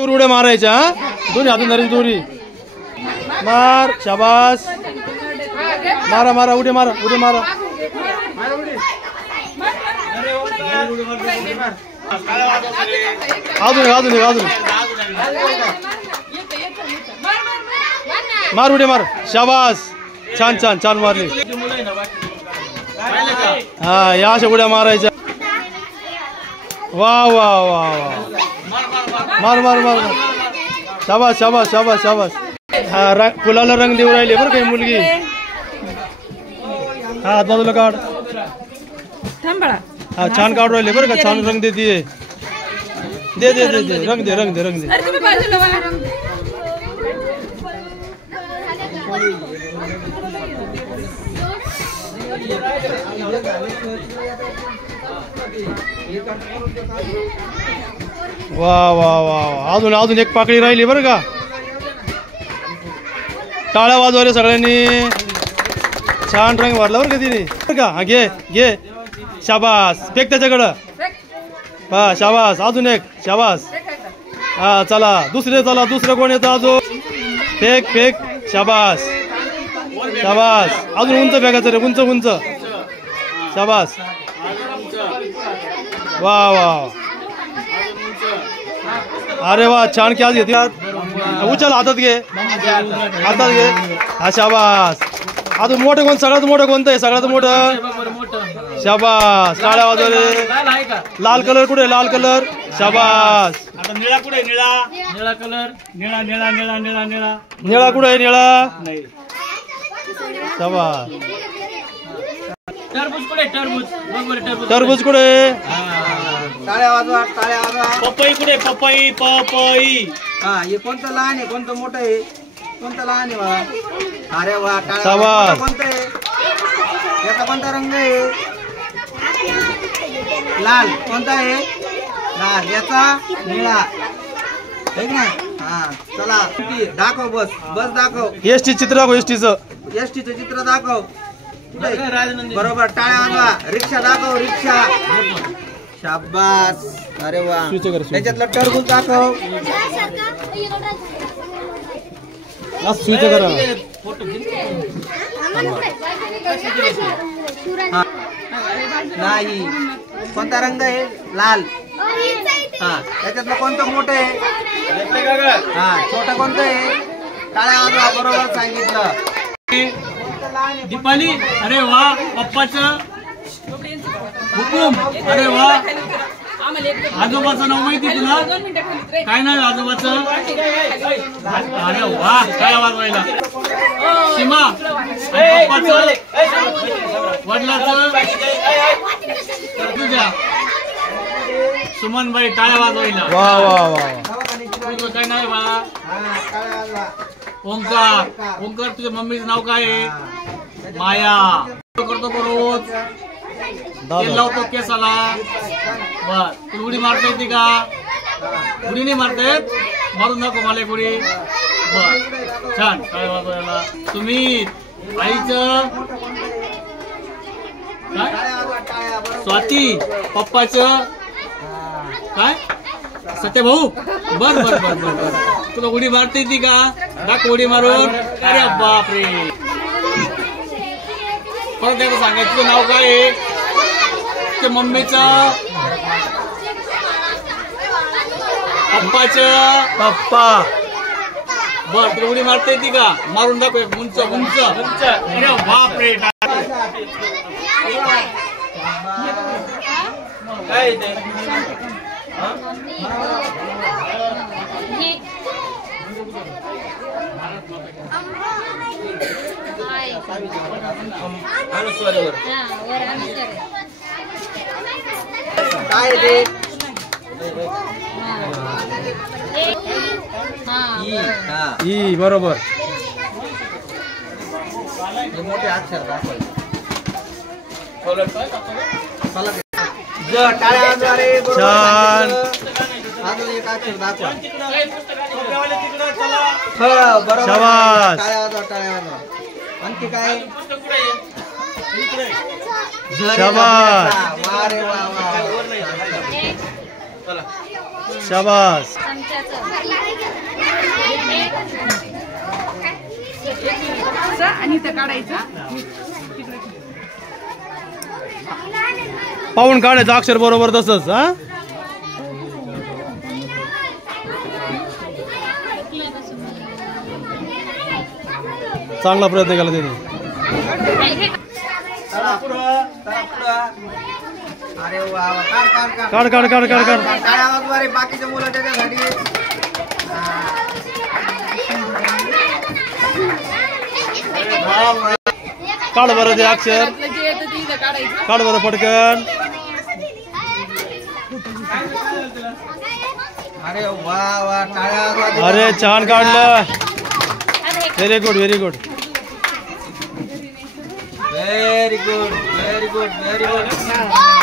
उड्या मारायच्या दोन्ही हातून धरायची दोरी मार शाबास मारा मारा उड्या मारा उड्या मारा अजून अजून अजून मार उड्या मार शाबास छान छान छान मारली हा या अशा उड्या मारायच्या वा वा वा वा मार मार मार शाबास शाबास शाबास शाबास हा फुलाला रंग देऊ राहिले बरं काही मुलगी हा हात बाजूला काढ हा छान काढू राहिले बरं का छान रंग देते दे दे दे दे रंग दे रंग दे रंग दे वा वा वा अजून अजून एक पाकळी राहिली बरं का टाळ्या वाजवल्या सगळ्यांनी छान रंग भरला बरं का तिने बरं का हा घे घे शाबास फेक त्याच्याकडं हा शाबास अजून एक शाबास हा चला दुसरे चला दुसरं कोण येतं अजून फेक फेक शाबास शाबास अजून उंच फेकायचं रे उंच उंच शाबास वा वा अरे वा छान क्या घेतली उचल हातात घे हातात घे हा शाबास अजून मोठं कोण सगळ्यात मोठं कोणतं आहे सगळ्यात मोठं शाबास टाळ्या वाजवले लाल कलर कुठे लाल कलर शाबास निळा कुठे निळा निळा कलर निळा निळा निळा निळा निळा निळा कुठे निळा शाबास टरबूज कुठे टरबूज टरबूज टरबूज कुठे टाळ्या वाजवा टाळ्या वाजवा पपई कुठे पपई पपई हा हे कोणतं लहान आहे कोणतं मोठं आहे कोणतं लहान आहे बा अरे वा शाबास कोणतं आहे याचा कोणता रंग आहे लाल कोणता आहे लाल याचा निळा ठीक ना हा चला दाखव बस बस दाखव एसटी चित्र दाखव एसटीचं एसटीचं चित्र दाखव बरोबर टाळ्या वाजवा रिक्षा दाखव रिक्षा शाबास अरे वा त्याच्यातलं टरबूज दाखव स्विच करा नाही कोणता रंग आहे लाल हा त्याच्यातलं कोणतं मोठं आहे हा छोटं कोणतं आहे टाळ्या वाजवा बरोबर सांगितलं दीपाली अरे वा पप्पाचं हुकुम अरे वा आजोबाचं नाव माहिती तुला काय नाव आजोबाचं अरे वा काय वाजवायला सीमा पप्पाचं वडिलाचं तुझ्या सुमनबाई टाळ्या वाजवायला वा वा वा तुझं काय नाव बाळा ओंकार ओंकार तुझ्या मम्मीचं नाव काय आहे माया करतो रोज तेल लावतो केसाला बर तू उडी मारता येते का उडी नाही मारतायत मारून नको मला एक उडी बर छान काय वाजवायला तुम्ही आईचं काय स्वाती पप्पाचं काय सत्य भाऊ बर बर बर बर बर तुला उडी मारता येते का दाखव उडी मारून अरे बापरे परत एकदा सांगायचं तुझं नाव काय आहे ते मम्मीचं पप्पाचं पप्पा बर तुला उडी मारता येते का मारून दाखव एक उंच उंच अरे बापरे काय रे ई बरोबर मोठे अक्षर दाखवायचे छान अजून एक अक्षर दाखवा शाबास टाळ्या आणखी काय शाबास शाबास. आणि ते काढायचं. पाहून काढायचं अक्षर बरोबर तसंच. हा चांगला प्रयत्न केला त्यांनी. अरे वा वा. काढ काढ काढ काढ काढ काढ काढ. टाळ्या वाजवा रे बाकीचे मुलं त्याच्यासाठी. काढ बरं ते अक्षर. काढ बरं पटकन. अरे वा वा. टाळ्या वाजवा. अरे छान काढलं. Very good very good. Very good very good very good.